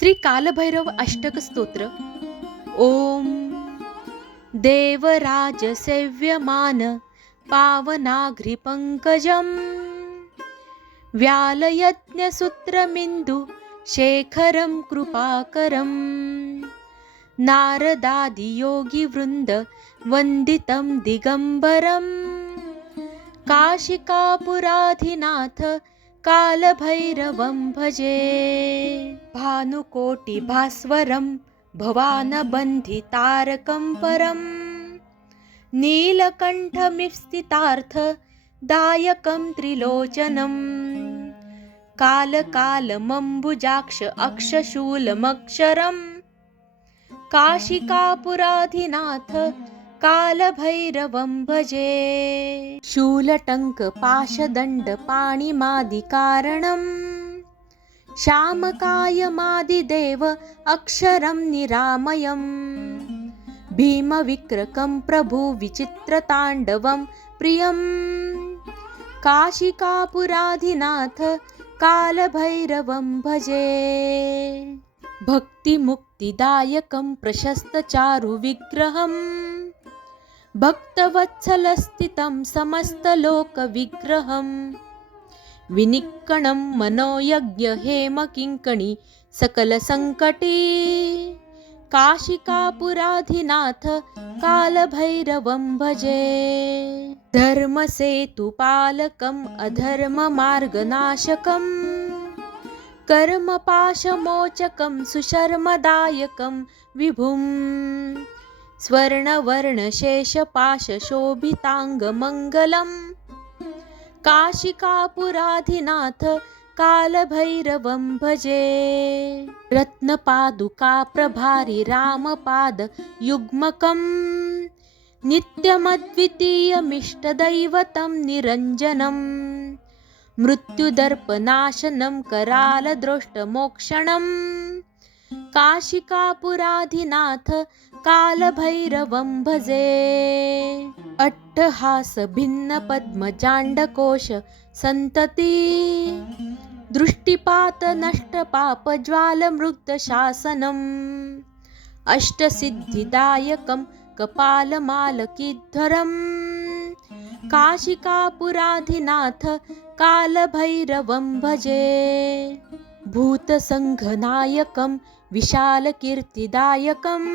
श्री कालभैरव अष्टक स्तोत्र. ओम देवराज सेव्यमान पावनाघ्रिपङ्कजं व्यालयज्ञसूत्रमिन्दु शेखरं कृपाकरं नारदादियोगिवृन्द वन्दितं दिगम्बरम्. काशिकापुराधिनाथ कालभैरवं भजे। भानुकोटिभास्वरं भवानबन्धितारकं परम् नीलकण्ठमिस्थितार्थ दायकं त्रिलोचनम्। कालकालमम्बुजाक्ष अक्षशूलमक्षरम्। काशिकापुराधिनाथ कालभैरवं भजे। शूलटङ्कपाशदण्डपाणिमादिकारणम् श्यामकायमादिदेव अक्षरं निरामयम्। भीमविक्रकं प्रभु विचित्रताण्डवं प्रियम्। काशिकापुराधिनाथ कालभैरवं भजे। भक्तिमुक्तिदायकं प्रशस्तचारुविग्रहम् भक्तवत्सलस्थितं समस्तलोकविग्रहम्। विनिक्कणं मनोयज्ञ हेमकिङ्कणि सकलसङ्कटे। काशिकापुराधिनाथ कालभैरवं भजे। धर्मसेतुपालकम् अधर्ममार्गनाशकम्। कर्मपाशमोचकं सुशर्मदायकं विभुम्। स्वर्णवर्णशेषपाशशोभिताङ्गमङ्गलम्। काशिकापुराधिनाथ कालभैरवं भजे। रत्नपादुकाप्रभारि रामपादयुग्मकम् नित्यमद्वितीयमिष्टदैवतं निरञ्जनम्। मृत्युदर्पनाशनं करालद्रोष्टमोक्षणम्। काशिकापुराधिनाथ कालभैरवं भजे। सन्तती सन्तति दृष्टिपातनष्टपापज्वालमृक्तशासनम् अष्टसिद्धिदायकं कपालमालकीध्वरम् काशिकापुराधिनाथ कालभैरवं भजे। भूतसङ्घनायकं विशालकीर्तिदायकम्।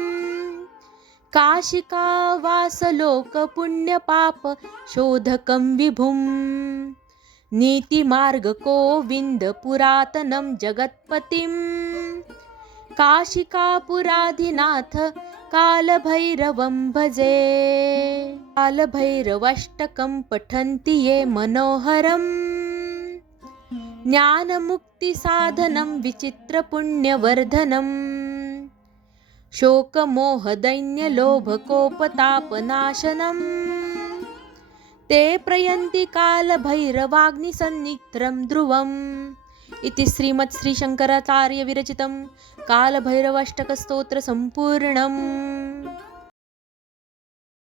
काशिकावासलोकपुण्यपापशोधकं विभुं नीतिमार्गकोविन्दपुरातनं जगत्पतिं काशिकापुराधिनाथ कालभैरवं भजे। कालभैरवाष्टकं पठन्ति ये मनोहरम्। ज्ञानमुक्तिसाधनं विचित्रपुण्यवर्धनम् शोकमोहदैन्यलोभकोपतापनाशनम् ते प्रयन्ति कालभैरवाग्निसन्नित्रं ध्रुवम् इति श्रीमत् श्रीशङ्कराचार्यविरचितं कालभैरवाष्टकस्तोत्रसम्पूर्णम्.